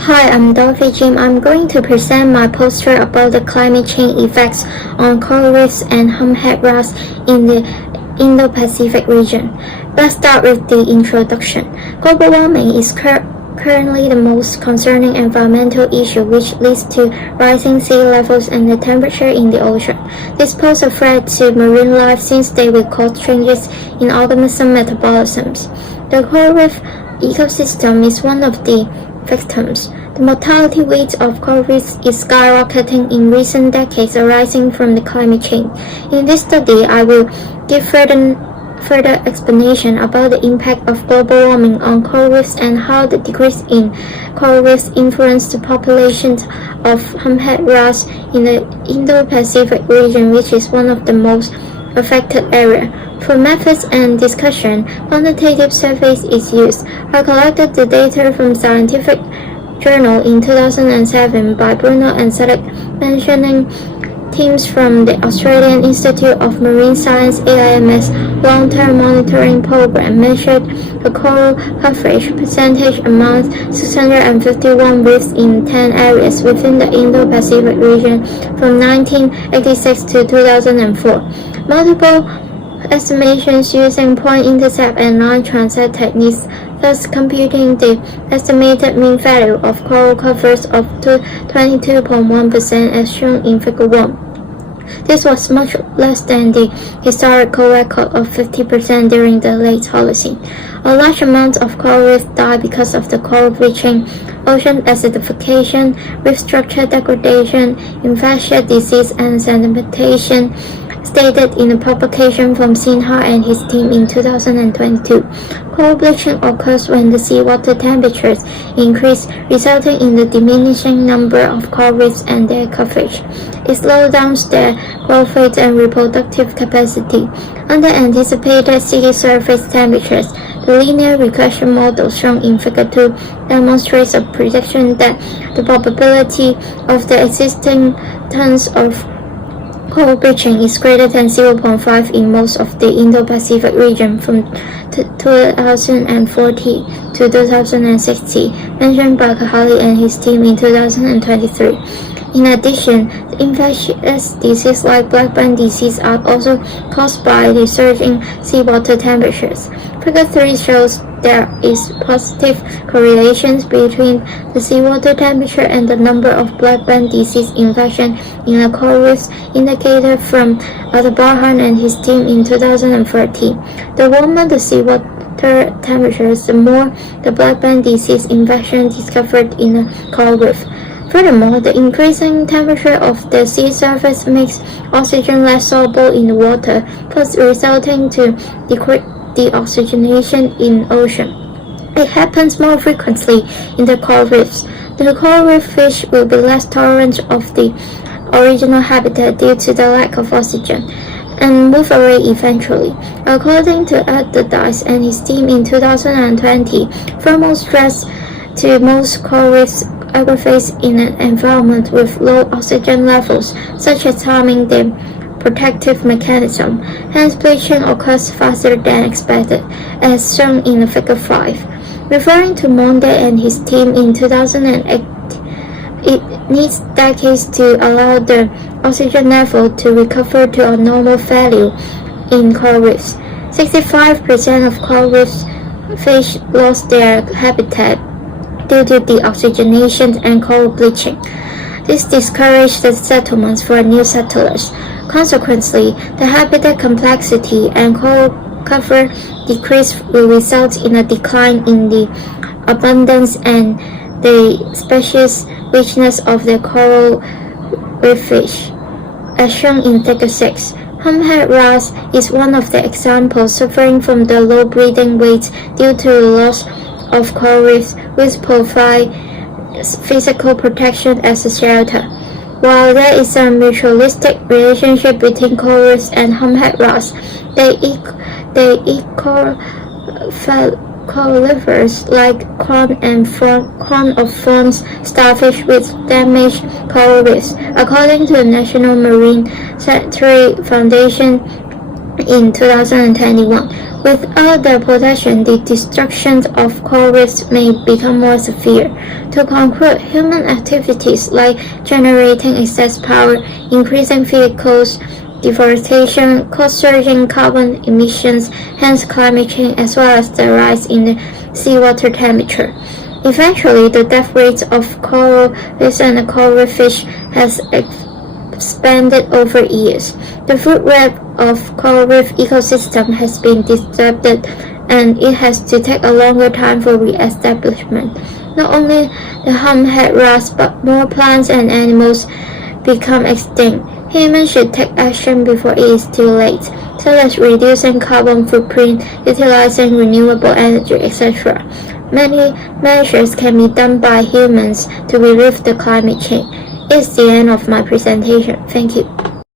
Hi, I'm Dorothy. I'm going to present my poster about the climate change effects on coral reefs and hammerhead wracks in the Indo-Pacific region. Let's start with the introduction. Global warming is currently the most concerning environmental issue, which leads to rising sea levels and the temperature in the ocean. This poses a threat to marine life since they will cause changes in organism metabolisms. The coral reef ecosystem is one of the victims. The mortality rate of coral reefs is skyrocketing in recent decades arising from the climate change. In this study, I will give further explanation about the impact of global warming on coral reefs and how the decrease in coral reefs influence the populations of hammerhead wracks in the Indo-Pacific region, which is one of the most affected areas. For methods and discussion, quantitative surveys is used. I collected the data from Scientific Journal in 2007 by Bruno and Selleck, mentioning teams from the Australian Institute of Marine Science AIMS long-term monitoring program measured the coral coverage percentage among 651 reefs in 10 areas within the Indo-Pacific region from 1986 to 2004. Multiple estimations using point intercept and line transect techniques, thus computing the estimated mean value of coral covers of 22.1% as shown in Figure 1. This was much less than the historical record of 50% during the late Holocene. A large amount of coral reefs die because of the coral bleaching, ocean acidification, reef structure degradation, infectious disease, and sedimentation, stated in a publication from Sinha and his team in 2022. Coral bleaching occurs when the seawater temperatures increase, resulting in the diminishing number of coral reefs and their coverage. It slows down their growth rate and reproductive capacity. Under anticipated sea surface temperatures, the linear regression model shown in Figure 2 demonstrates a prediction that the probability of the existing tons of coral bleaching is greater than 0.5 in most of the Indo-Pacific region from 2040 to 2060, mentioned by Kahali and his team in 2023. In addition, infectious diseases like black band disease are also caused by the surging seawater temperatures. Figure 3 shows there is positive correlations between the seawater temperature and the number of black band disease infection in the coral reefs, indicated from Barhan and his team in 2013. The warmer the seawater temperatures, the more the black band disease infection discovered in the coral reef. Furthermore, the increasing temperature of the sea surface makes oxygen less soluble in the water, thus resulting to decrease deoxygenation in ocean. It happens more frequently in the coral reefs. The coral reef fish will be less tolerant of the original habitat due to the lack of oxygen and move away eventually. According to Dice and his team in 2020, thermal stress to most coral reefs aggravates in an environment with low oxygen levels, such as harming the protective mechanism. Hence, bleaching occurs faster than expected, as shown in Figure 5. Referring to Monde and his team in 2008, it needs decades to allow the oxygen level to recover to a normal value in coral reefs. 65% of coral reefs fish lost their habitat due to deoxygenation and coral bleaching. This discouraged the settlements for new settlers. Consequently, the habitat complexity and coral cover decrease will result in a decline in the abundance and the species richness of the coral reef fish, as shown in Figure 6. Hammerhead wracks is one of the examples suffering from the low breeding weight due to the loss of coral reefs, which provide physical protection as a shelter. While there is a mutualistic relationship between coral reefs and hammerhead wracks, they eat coralivores like crown of thorns starfish which damage coral reefs. According to the National Marine Sanctuary Foundation, in 2021. Without their protection, the destruction of coral reefs may become more severe. To conclude, human activities like generating excess power, increasing vehicles, deforestation, cause surging carbon emissions, hence climate change, as well as the rise in the seawater temperature. Eventually, the death rates of coral reefs and coral reef fish has expanded over years. The food web of coral reef ecosystem has been disrupted, and it has to take a longer time for re-establishment. Not only the hammerhead wrasse, but more plants and animals become extinct. Humans should take action before it is too late, such as reducing carbon footprint, utilizing renewable energy, etc. Many measures can be done by humans to relieve the climate change. It's the end of my presentation. Thank you.